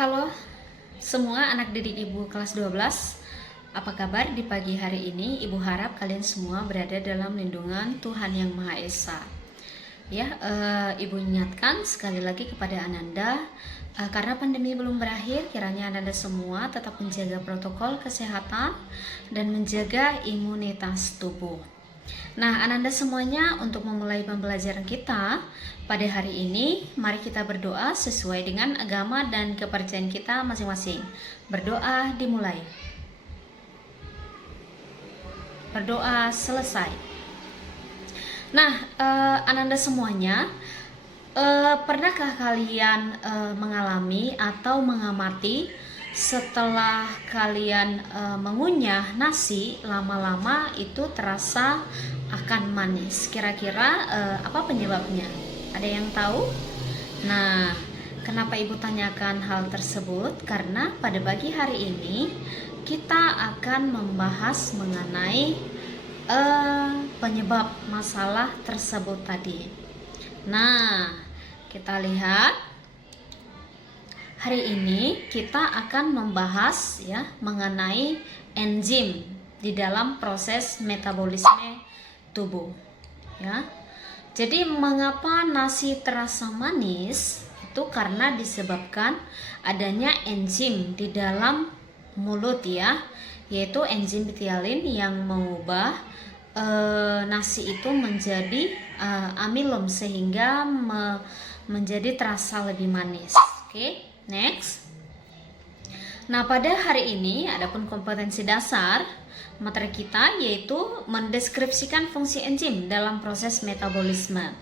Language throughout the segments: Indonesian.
Halo semua anak didik Ibu kelas 12. Apa kabar di pagi hari ini? Ibu harap kalian semua berada dalam lindungan Tuhan Yang Maha Esa. Ibu ingatkan sekali lagi kepada Ananda, karena pandemi belum berakhir, kiranya Ananda semua tetap menjaga protokol kesehatan dan menjaga imunitas tubuh. Nah, Ananda semuanya, untuk memulai pembelajaran kita pada hari ini, mari kita berdoa sesuai dengan agama dan kepercayaan kita masing-masing. Berdoa dimulai. Berdoa selesai. Nah, Ananda semuanya, pernahkah kalian mengalami atau mengamati setelah kalian mengunyah nasi, lama-lama itu terasa akan manis? Kira-kira apa penyebabnya? Ada yang tahu? Nah, kenapa Ibu tanyakan hal tersebut? Karena pada pagi hari ini kita akan membahas mengenai penyebab masalah tersebut tadi. Nah, kita lihat hari ini kita akan membahas mengenai enzim di dalam proses metabolisme tubuh. Jadi mengapa nasi terasa manis? Itu karena disebabkan adanya enzim di dalam mulut, yaitu enzim betialin yang mengubah nasi itu menjadi amilum sehingga menjadi terasa lebih manis. Oke, next. Nah, pada hari ini adapun kompetensi dasar materi kita yaitu mendeskripsikan fungsi enzim dalam proses metabolisme.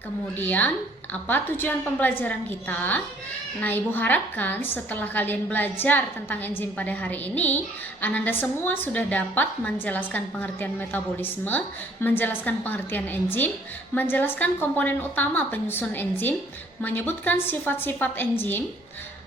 Kemudian, apa tujuan pembelajaran kita? Nah, Ibu harapkan setelah kalian belajar tentang enzim pada hari ini, Ananda semua sudah dapat menjelaskan pengertian metabolisme, menjelaskan pengertian enzim, menjelaskan komponen utama penyusun enzim, menyebutkan sifat-sifat enzim,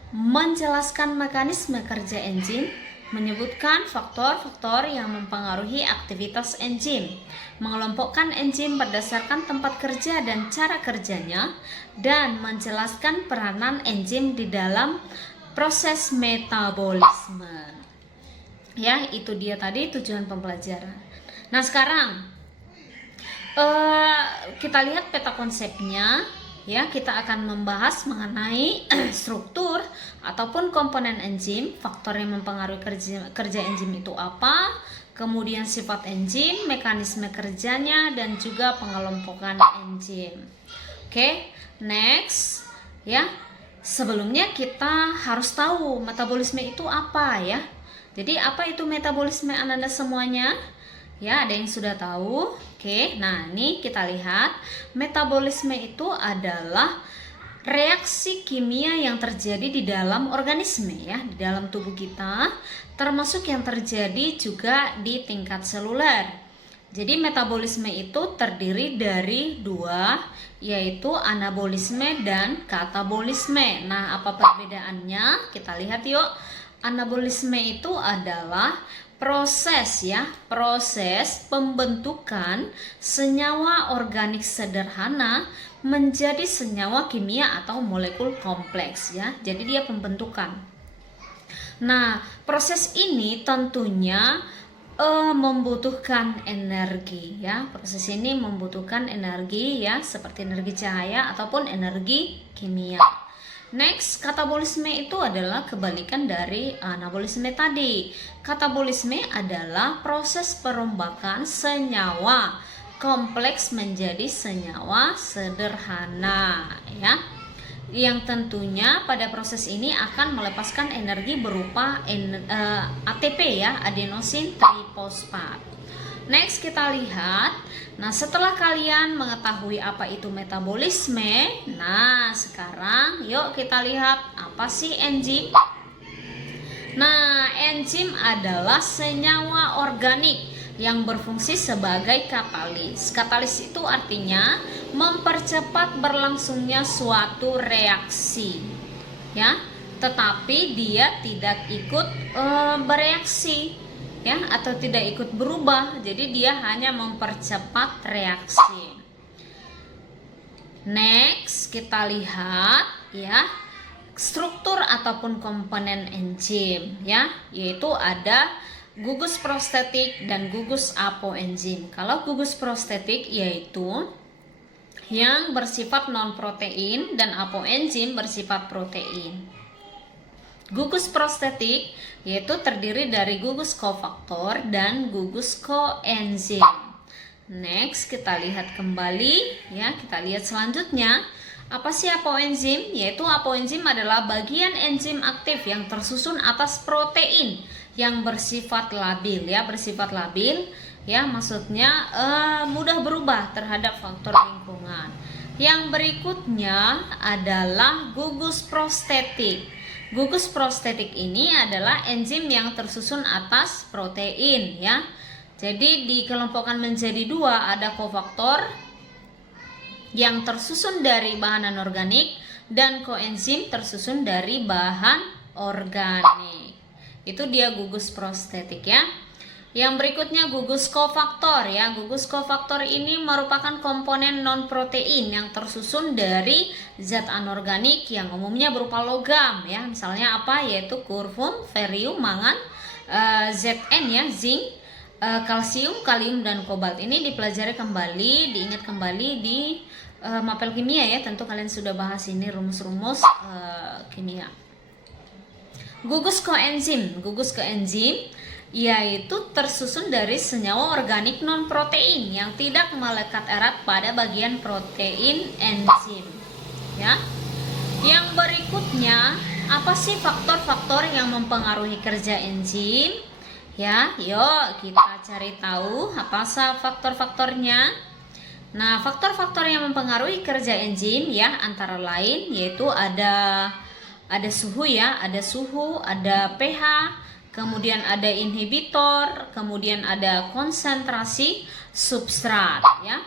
menjelaskan mekanisme kerja enzim, menyebutkan faktor-faktor yang mempengaruhi aktivitas enzim, mengelompokkan enzim berdasarkan tempat kerja dan cara kerjanya, dan menjelaskan peranan enzim di dalam proses metabolisme. Itu dia tadi tujuan pembelajaran. Nah, sekarang kita lihat peta konsepnya. Kita akan membahas mengenai struktur ataupun komponen enzim, faktor yang mempengaruhi kerja enzim itu apa, kemudian sifat enzim, mekanisme kerjanya, dan juga pengelompokan enzim. Oke, next. Sebelumnya kita harus tahu metabolisme itu apa ya. Jadi apa itu metabolisme Ananda semuanya? Ada yang sudah tahu? Oke, nah ini kita lihat. Metabolisme itu adalah reaksi kimia yang terjadi di dalam organisme, di dalam tubuh kita, termasuk yang terjadi juga di tingkat seluler. Jadi metabolisme itu terdiri dari dua, yaitu anabolisme dan katabolisme. Nah, apa perbedaannya? Kita lihat yuk. Anabolisme itu adalah proses pembentukan senyawa organik sederhana menjadi senyawa kimia atau molekul kompleks, jadi dia pembentukan. Nah, proses ini tentunya membutuhkan energi, proses ini membutuhkan energi, seperti energi cahaya ataupun energi kimia. Next, katabolisme itu adalah kebalikan dari anabolisme tadi. Katabolisme adalah proses perombakan senyawa kompleks menjadi senyawa sederhana, yang tentunya pada proses ini akan melepaskan energi berupa ATP, adenosin trifosfat. Next, kita lihat. Nah, setelah kalian mengetahui apa itu metabolisme, nah sekarang yuk kita lihat apa sih enzim. Nah, enzim adalah senyawa organik yang berfungsi sebagai katalis. Katalis itu artinya mempercepat berlangsungnya suatu reaksi, tetapi dia tidak ikut bereaksi, atau tidak ikut berubah. Jadi dia hanya mempercepat reaksi. Next, kita lihat struktur ataupun komponen enzim ya, yaitu ada gugus prostetik dan gugus apoenzim. Kalau gugus prostetik yaitu yang bersifat non protein dan apoenzim bersifat protein. Gugus prostetik yaitu terdiri dari gugus kofaktor dan gugus koenzim. Next, kita lihat kembali ya, kita lihat selanjutnya. Apa sih apoenzim? Yaitu apoenzim adalah bagian enzim aktif yang tersusun atas protein yang bersifat labil ya, bersifat labil ya, maksudnya mudah berubah terhadap faktor lingkungan. Yang berikutnya adalah gugus prostetik. Gugus prostetik ini adalah enzim yang tersusun atas protein ya. Jadi dikelompokkan menjadi dua, ada kofaktor yang tersusun dari bahan anorganik dan koenzim tersusun dari bahan organik. Itu dia gugus prostetik ya. Yang berikutnya gugus kofaktor ya. Gugus kofaktor ini merupakan komponen non protein yang tersusun dari zat anorganik yang umumnya berupa logam ya. Misalnya apa? Yaitu kurvum, ferium, mangan, Zn ya, zinc, kalsium, kalium dan kobalt. Ini dipelajari kembali, diingat kembali di mapel kimia ya. Tentu kalian sudah bahas ini rumus-rumus kimia. Gugus koenzim. Gugus koenzim yaitu tersusun dari senyawa organik non protein yang tidak melekat erat pada bagian protein enzim ya. Yang berikutnya, apa sih faktor-faktor yang mempengaruhi kerja enzim ya? Yuk kita cari tahu apa sih faktor-faktornya. Nah, faktor-faktor yang mempengaruhi kerja enzim ya antara lain yaitu ada suhu ya, ada pH, kemudian ada inhibitor, kemudian ada konsentrasi substrat ya.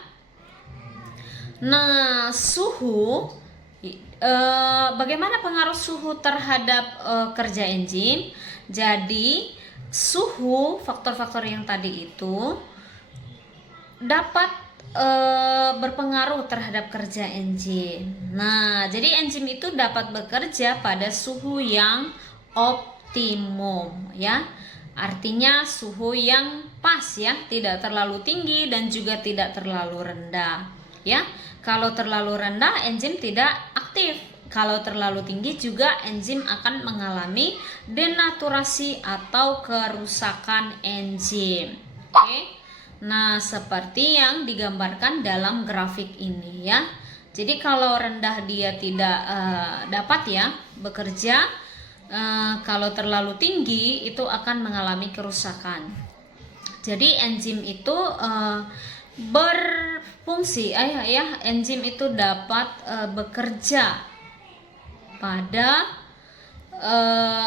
Nah, suhu, bagaimana pengaruh suhu terhadap kerja enzim? Jadi suhu, faktor-faktor yang tadi itu dapat berpengaruh terhadap kerja enzim. Nah, jadi enzim itu dapat bekerja pada suhu yang optimum ya, artinya suhu yang pas ya, tidak terlalu tinggi dan juga tidak terlalu rendah ya. Kalau terlalu rendah enzim tidak aktif, kalau terlalu tinggi juga enzim akan mengalami denaturasi atau kerusakan enzim. Oke. Nah, seperti yang digambarkan dalam grafik ini ya. Jadi kalau rendah dia tidak dapat ya bekerja. Kalau terlalu tinggi itu akan mengalami kerusakan. Jadi enzim itu berfungsi ya, enzim itu dapat bekerja pada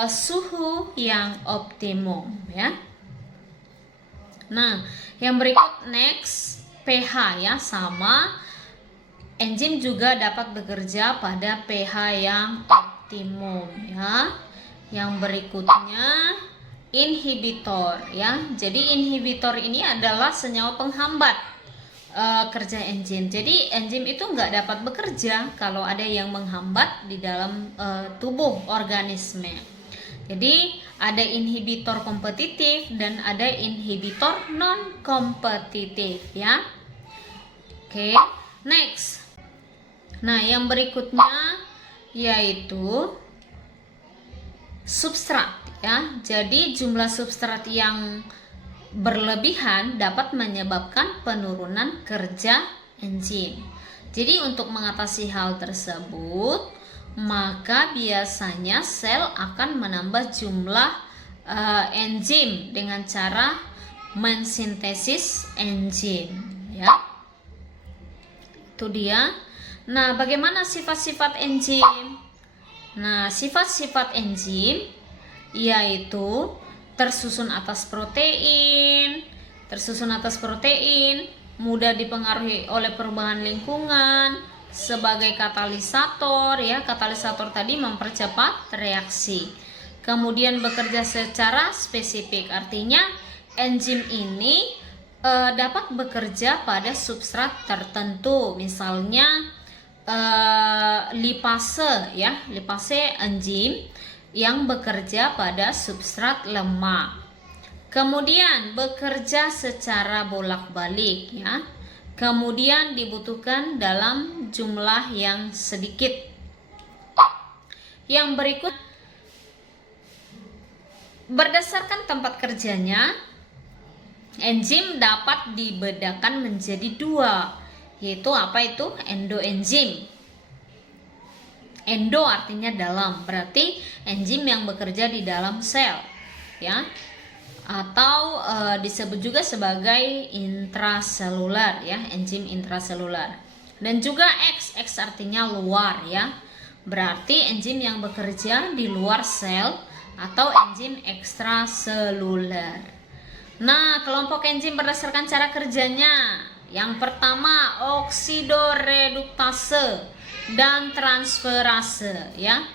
suhu yang optimum ya. Nah, yang berikut next, pH ya, sama enzim juga dapat bekerja pada pH yang optimum ya. Yang berikutnya inhibitor ya. Jadi inhibitor ini adalah senyawa penghambat kerja enzim. Jadi enzim itu nggak dapat bekerja kalau ada yang menghambat di dalam tubuh organisme. Jadi ada inhibitor kompetitif dan ada inhibitor non kompetitif ya. Oke, next. Nah, yang berikutnya yaitu substrat ya. Jadi jumlah substrat yang berlebihan dapat menyebabkan penurunan kerja enzim. Jadi untuk mengatasi hal tersebut, maka biasanya sel akan menambah jumlah enzim dengan cara mensintesis enzim ya. Itu dia. Nah, bagaimana sifat-sifat enzim? Nah, sifat-sifat enzim yaitu tersusun atas protein, mudah dipengaruhi oleh perubahan lingkungan, sebagai katalisator ya. Katalisator tadi mempercepat reaksi. Kemudian bekerja secara spesifik, artinya enzim ini dapat bekerja pada substrat tertentu. Misalnya lipase ya, lipase enzim yang bekerja pada substrat lemak. Kemudian bekerja secara bolak-balik ya. Kemudian dibutuhkan dalam jumlah yang sedikit. Yang berikut, berdasarkan tempat kerjanya, enzim dapat dibedakan menjadi dua, yaitu apa itu? Endoenzim. Endo artinya dalam, berarti enzim yang bekerja di dalam sel ya, atau disebut juga sebagai intraselular ya, enzim intraselular. Dan juga X artinya luar ya, berarti enzim yang bekerja di luar sel atau enzim ekstraseluler. Nah, kelompok enzim berdasarkan cara kerjanya, yang pertama oksidoreduktase dan transferase ya.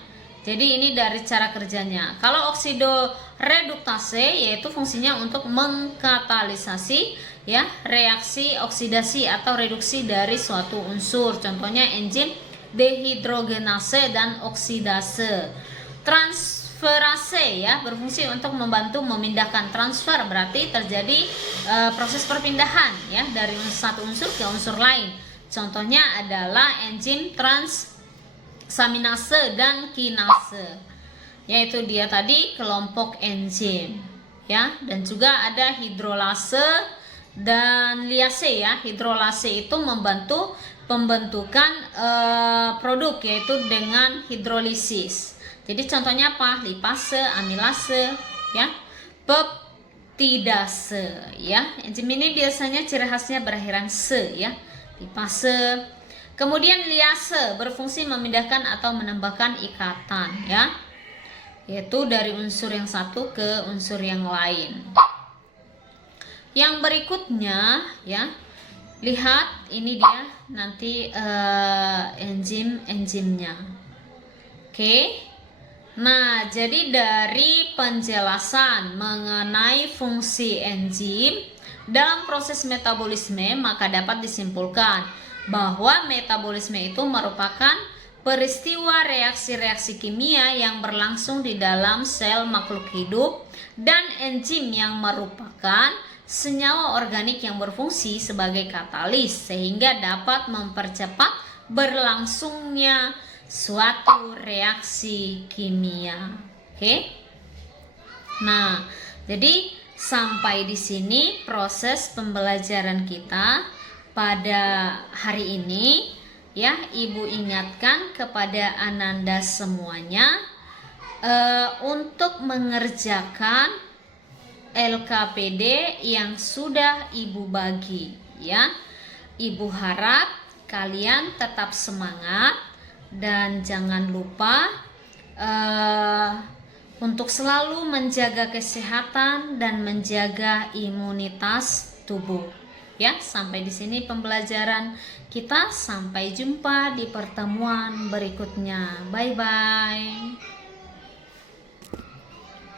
Jadi ini dari cara kerjanya. Kalau oksidoreduktase yaitu fungsinya untuk mengkatalisasi ya reaksi oksidasi atau reduksi dari suatu unsur. Contohnya enzim dehidrogenase dan oksidase. Transferase ya berfungsi untuk membantu memindahkan, transfer berarti terjadi proses perpindahan ya dari satu unsur ke unsur lain. Contohnya adalah enzim transaminase dan kinase, yaitu dia tadi kelompok enzim ya. Dan juga ada hidrolase dan liase ya. Hidrolase itu membantu pembentukan produk, yaitu dengan hidrolisis. Jadi contohnya apa? Lipase, amilase ya, peptidase ya. Enzim ini biasanya ciri khasnya berakhiran se ya, lipase. Kemudian liase berfungsi memindahkan atau menambahkan ikatan ya, yaitu dari unsur yang satu ke unsur yang lain. Yang berikutnya ya, lihat ini dia nanti enzim-enzimnya. Oke. Nah, jadi dari penjelasan mengenai fungsi enzim dalam proses metabolisme, maka dapat disimpulkan bahwa metabolisme itu merupakan peristiwa reaksi-reaksi kimia yang berlangsung di dalam sel makhluk hidup, dan enzim yang merupakan senyawa organik yang berfungsi sebagai katalis sehingga dapat mempercepat berlangsungnya suatu reaksi kimia. Oke. Nah, jadi sampai di sini proses pembelajaran kita pada hari ini ya. Ibu ingatkan kepada Ananda semuanya untuk mengerjakan LKPD yang sudah Ibu bagi ya. Ibu harap kalian tetap semangat dan jangan lupa untuk selalu menjaga kesehatan dan menjaga imunitas tubuh ya. Sampai di sini pembelajaran kita, sampai jumpa di pertemuan berikutnya. Bye bye.